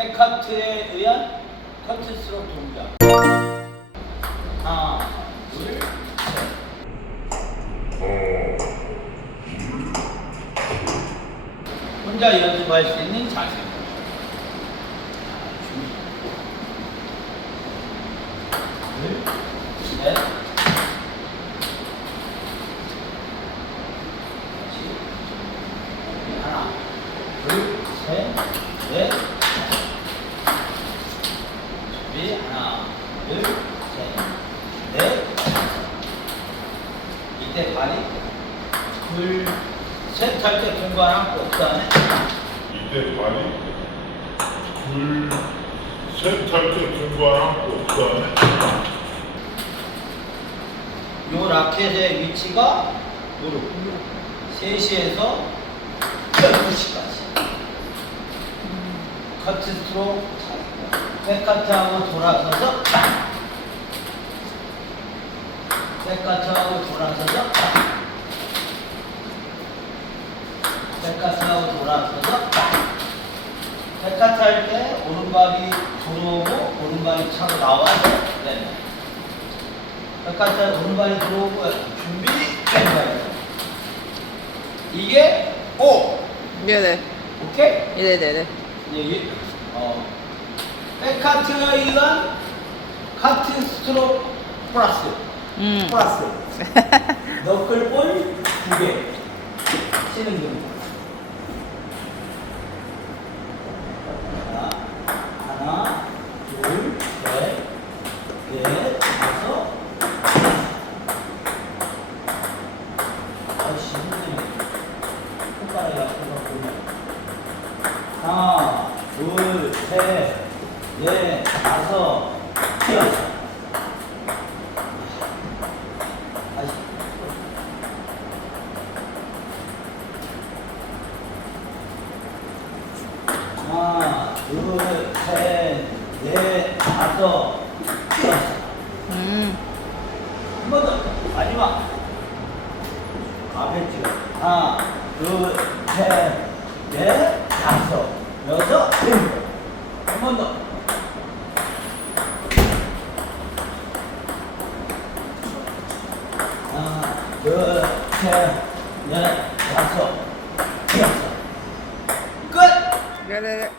백카트에 의한 커트스로 동작. 혼자 연습할 수 있는 자세. 둘, 셋. 하나, 둘, 셋, 넷. 준비 하나, 둘, 셋, 넷. 이 때 발이 둘, 셋 할때 공간하고 그 다음에 이때 발이 둘, 셋 할 때 중간하고 그 다음에 요 라켓의 위치가 무릎 3시에서 12시까지. 커트 스트로 백카트하고 돌아서서 백카트하고 돌아서서 백카트하고 돌아서서 백카트 할때 오른발이 들어오고 오른발이 차로 나와서 네. 백카트 오른발이 들어오고 준비 왼발 이게 오. 네네. 오케이? 네네네. 여기 어. 백카트가 의한 카트 스트로크 플러스 음. 플러스 너클볼 두개 치는. 자, 하나, 둘, 셋, 넷, 다섯. 아이씨, 힘드네. 손가락이 아프다 보네. 하나, 둘, 셋, 넷, 다섯, 여섯. 일곱, 세, 네, 다섯, 여섯. 음. 한 번 더. 마지막. 가볍지. 하나, 둘, 셋, 넷, 다섯, 여섯, 일곱. 한번 더. 하나, 둘, 셋, 넷, 다섯, 여섯. 끝! 네네네.